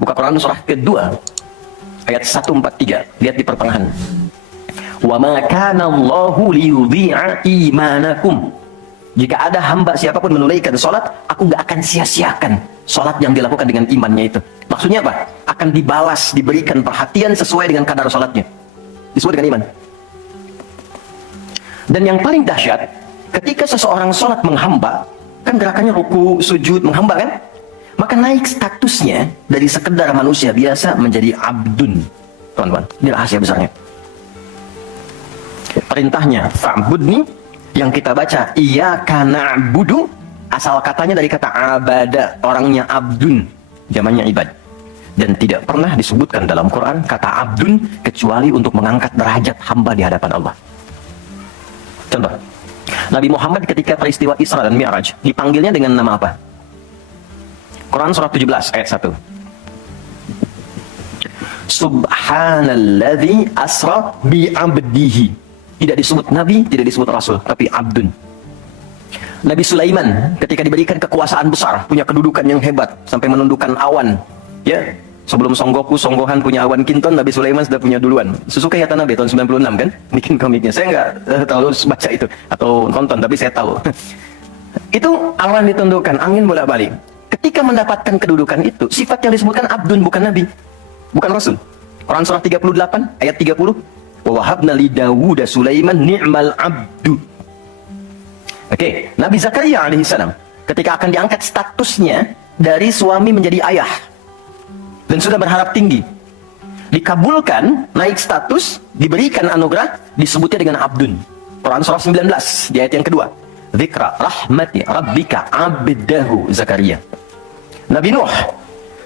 Buka Quran surah kedua ayat 143, lihat di pertengahan. Wa ma kana Allahu liyudhi'a imanakum. Jika ada hamba siapapun menunaikan salat, aku nggak akan sia-siakan salat yang dilakukan dengan imannya itu. Maksudnya apa? Akan dibalas, diberikan perhatian sesuai dengan kadar salatnya. Sesuai dengan iman. Dan yang paling dahsyat, ketika seseorang salat menghamba, kan gerakannya ruku, sujud, menghamba kan? Maka naik statusnya dari sekedar manusia biasa menjadi abdun. Teman-teman, ini rahasia besarnya. Perintahnya fa'budni, yang kita baca iyyaka na'budu, asal katanya dari kata abada, orangnya abdun, zamannya ibad. Dan tidak pernah disebutkan dalam Quran kata abdun kecuali untuk mengangkat derajat hamba di hadapan Allah. Contoh, Nabi Muhammad ketika peristiwa Isra dan Mi'raj dipanggilnya dengan nama apa? Quran surah 17 ayat 1. Subhanalladzi asra bi'abdihi. Tidak disebut Nabi, tidak disebut Rasul, tapi Abdun. Nabi Sulaiman ketika diberikan kekuasaan besar, punya kedudukan yang hebat, sampai menundukkan awan. Ya, sebelum Songgoku, Songgohan punya awan Kinton, Nabi Sulaiman sudah punya duluan. Susuka Yata Nabi tahun 96 kan, bikin komiknya. Saya nggak terlalu baca itu, atau nonton, tapi saya tahu. Itu awan ditundukkan, angin bolak-balik. Ketika mendapatkan kedudukan itu, sifat yang disebutkan Abdun, bukan Nabi, bukan Rasul. Quran surah 38 ayat 30. Wa wahabna li Dawuda Sulaiman ni'mal abdu. Oke, Nabi Zakaria alaihissalam ketika akan diangkat statusnya dari suami menjadi ayah dan sudah berharap tinggi, dikabulkan, naik status, diberikan anugerah, disebutnya dengan abdun. Quran surah 19 di ayat yang kedua. Dzikra rahmati rabbika abdahu Zakaria. Nabi Nuh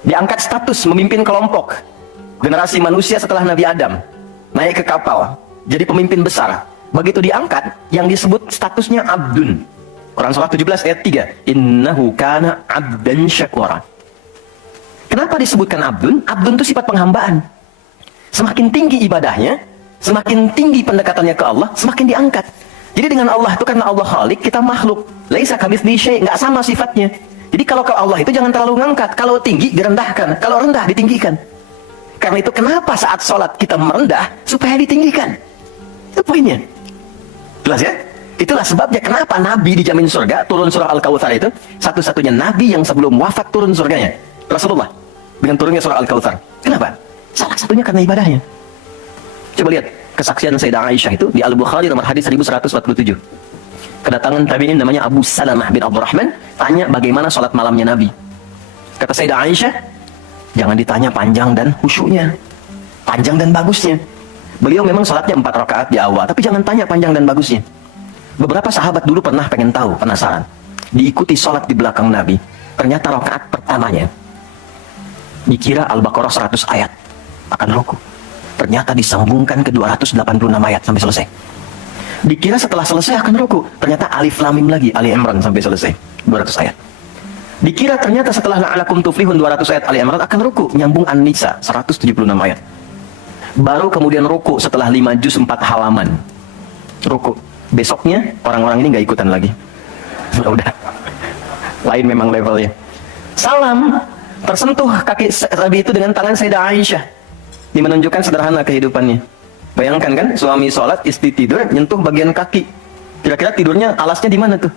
diangkat status memimpin kelompok generasi manusia setelah Nabi Adam, naik ke kapal, jadi pemimpin besar. Begitu diangkat, yang disebut statusnya abdun. Quran surah 17 ayat 3. Innahu kana abdan syakura. Kenapa disebutkan abdun? Abdun itu sifat penghambaan. Semakin tinggi ibadahnya, semakin tinggi pendekatannya ke Allah, semakin diangkat. Jadi dengan Allah itu, karena Allah Khalik, kita makhluk. Laisa kamitslihi syai', nggak sama sifatnya. Jadi kalau ke Allah itu jangan terlalu ngangkat. Kalau tinggi direndahkan, kalau rendah ditinggikan. Karena itu kenapa saat sholat kita merendah supaya ditinggikan. Itu poinnya. Jelas ya? Itulah sebabnya kenapa Nabi dijamin surga, turun surah Al-Kautsar itu satu-satunya Nabi yang sebelum wafat turun surganya. Rasulullah dengan turunnya surah Al-Kautsar. Kenapa? Salah satunya karena ibadahnya. Coba lihat kesaksian Sayyidah Aisyah itu di Al-Bukhari nomor hadis 1147. Kedatangan tabi'in namanya Abu Salamah bin Abdurrahman, tanya bagaimana sholat malamnya Nabi. Kata Sayyidah Aisyah, jangan ditanya panjang dan khusyuknya, panjang dan bagusnya. Beliau memang sholatnya 4 rakaat di awal, tapi jangan tanya panjang dan bagusnya. Beberapa sahabat dulu pernah pengen tahu, penasaran. Diikuti sholat di belakang Nabi. Ternyata rakaat pertamanya dikira Al-Baqarah 100 ayat akan ruku. Ternyata disambungkan ke 286 ayat sampai selesai. Dikira setelah selesai akan ruku. Ternyata Alif Lam Mim lagi, Ali Imran sampai selesai 200 ayat. Dikira ternyata setelah la'alakum tuflihun 200 ayat Ali Imran akan ruku, nyambung An-Nisa 176 ayat. Baru kemudian ruku setelah 5 juz 4 halaman. Ruku. Besoknya orang-orang ini nggak ikutan lagi. Udah. Lain memang levelnya. Salam. Tersentuh kaki Nabi itu dengan tangan Sayyidah Aisyah. Ini menunjukkan sederhana kehidupannya. Bayangkan kan, suami sholat, istri tidur, nyentuh bagian kaki. Kira-kira tidurnya, alasnya di mana tuh?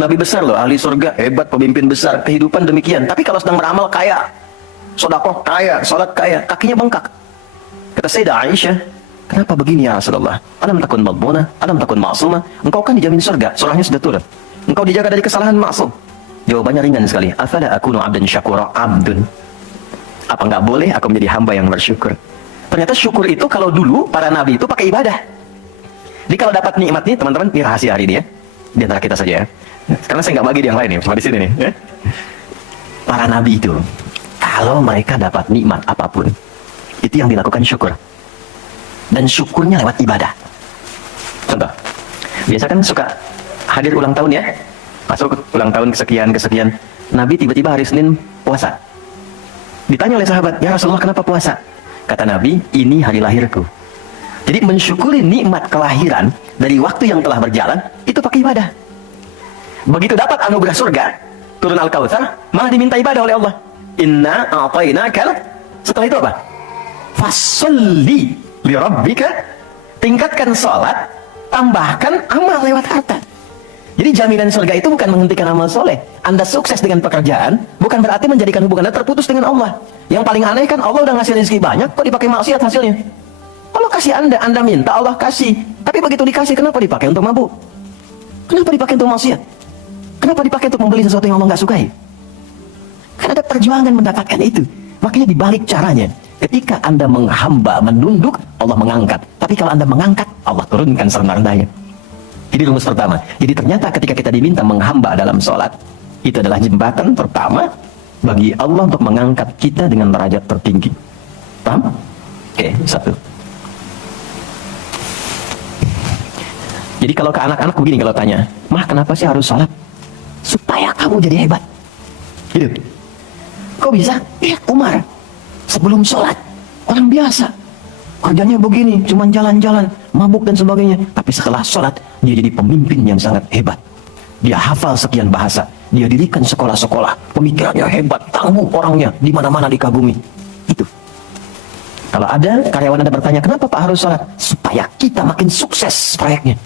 Nabi besar loh, ahli surga, hebat, pemimpin besar, kehidupan demikian. Tapi kalau sedang beramal kaya, sedekah kaya, sholat kaya, kakinya bengkak. Kata Sayyidah Aisyah, kenapa begini ya Rasulullah? Alam takun madbuna, alam takun ma'sumah. Engkau kan dijamin surga, surahnya sudah turun. Engkau dijaga dari kesalahan maksum. Jawabannya ringan sekali. Afala akunu abdan syakura, abdun. Apa nggak boleh aku menjadi hamba yang bersyukur? Ternyata syukur itu kalau dulu para nabi itu pakai ibadah. Jadi kalau dapat nikmat nih teman-teman, ini rahasia hari ini ya, di antara kita saja ya. Karena saya nggak bagi di yang lain nih, cuma di sini nih. Ya. Para nabi itu, kalau mereka dapat nikmat apapun, itu yang dilakukan syukur. Dan syukurnya lewat ibadah. Contoh, biasa kan suka hadir ulang tahun ya, masuk ulang tahun kesekian. Nabi tiba-tiba hari Senin puasa. Ditanya oleh sahabat, ya Rasulullah kenapa puasa? Kata Nabi, ini hari lahirku. Jadi mensyukuri nikmat kelahiran dari waktu yang telah berjalan, itu pakai ibadah. Begitu dapat anugerah surga, turun Al-Kautsar, malah diminta ibadah oleh Allah. Inna a'tainakal. Setelah itu apa? Fasholli li rabbika. Tingkatkan salat, tambahkan amal lewat harta. Jadi jaminan surga itu bukan menghentikan amal soleh. Anda sukses dengan pekerjaan, bukan berarti menjadikan hubungan Anda terputus dengan Allah. Yang paling aneh kan, Allah udah ngasih rezeki banyak, kok dipakai maksiat hasilnya? Allah kasih Anda minta, Allah kasih. Tapi begitu dikasih, kenapa dipakai untuk mabuk? Kenapa dipakai untuk maksiat? Kenapa dipakai untuk membeli sesuatu yang Allah nggak sukai? Karena ada perjuangan mendapatkan itu. Makanya dibalik caranya, ketika Anda menghamba, menunduk, Allah mengangkat. Tapi kalau Anda mengangkat, Allah turunkan serendah-rendahnya. Ini rumus pertama. Jadi ternyata ketika kita diminta menghamba dalam sholat, itu adalah jembatan pertama bagi Allah untuk mengangkat kita dengan derajat tertinggi. Paham? Oke, satu. Jadi kalau ke anak-anak begini kalau tanya, "Mah, kenapa sih harus sholat?" Supaya kamu jadi hebat. Gitu. Kok bisa? Ya, Umar sebelum sholat orang biasa, kerjanya begini, cuman jalan-jalan, mabuk dan sebagainya. Tapi setelah sholat, dia jadi pemimpin yang sangat hebat. Dia hafal sekian bahasa, dia dirikan sekolah-sekolah, pemikirannya hebat, tangguh orangnya, di mana-mana dikagumi. Itu. Kalau ada karyawan Anda bertanya, kenapa Pak harus sholat? Supaya kita makin sukses proyeknya,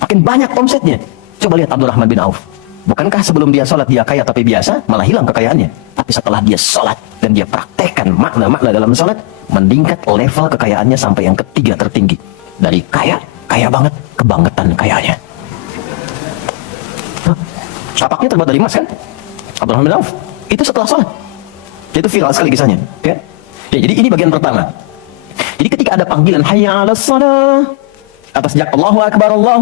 makin banyak omsetnya. Coba lihat Abdurrahman bin Auf. Bukankah sebelum dia sholat dia kaya tapi biasa, malah hilang kekayaannya. Tapi setelah dia sholat dan dia praktekkan makna-makna dalam sholat, meningkat level kekayaannya sampai yang ketiga tertinggi. Dari kaya banget, kebangetan kayanya. Capaknya terbuat dari emas kan? Abdurrahman bin Auf. Itu setelah sholat. Itu viral sekali kisahnya. Ya? Ya, jadi ini bagian pertama. Jadi ketika ada panggilan hayya 'alas shalah, atas jak Allahu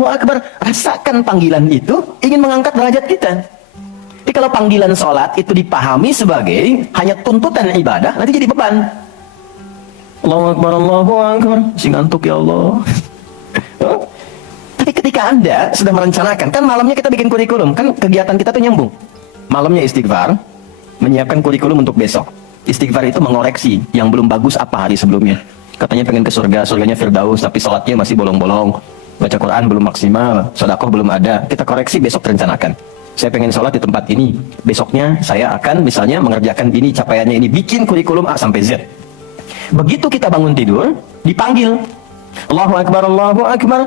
Akbar, rasakan panggilan itu ingin mengangkat derajat kita. Jadi kalau panggilan sholat itu dipahami sebagai hanya tuntutan ibadah, nanti jadi beban. Allahu Akbar, si ngantuk ya Allah. Tapi ketika Anda sudah merencanakan, kan malamnya kita bikin kurikulum, kan kegiatan kita tuh nyambung. Malamnya istighfar, menyiapkan kurikulum untuk besok. Istighfar itu mengoreksi yang belum bagus apa hari sebelumnya. Katanya pengen ke surga, surganya Firdaus, tapi sholatnya masih bolong-bolong. Baca Quran belum maksimal, sedekah belum ada. Kita koreksi, besok rencanakan. Saya pengen sholat di tempat ini, besoknya saya akan misalnya mengerjakan ini, capaiannya ini, bikin kurikulum A sampai Z. Begitu kita bangun tidur, dipanggil. Allahu Akbar, Allahu Akbar.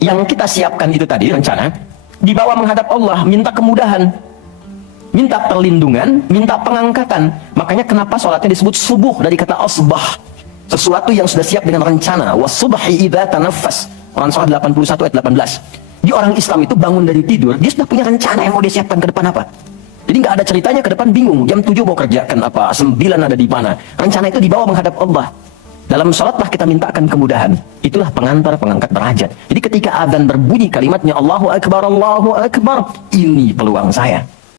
Yang kita siapkan itu tadi, rencana, dibawa menghadap Allah, minta kemudahan, minta perlindungan, minta pengangkatan. Makanya kenapa sholatnya disebut subuh dari kata asbah. Sesuatu yang sudah siap dengan rencana. Wasubhi idza tanaffas. Quran surah 81 ayat 18. Di orang Islam itu bangun dari tidur, dia sudah punya rencana yang mau dia siapkan ke depan apa. Jadi nggak ada ceritanya ke depan bingung. Jam 7 mau kerjakan apa, 9 ada di mana. Rencana itu dibawa menghadap Allah. Dalam sholatlah kita mintakan kemudahan. Itulah pengantar pengangkat derajat. Jadi ketika azan berbunyi kalimatnya Allahu Akbar, Allahu Akbar, ini peluang saya.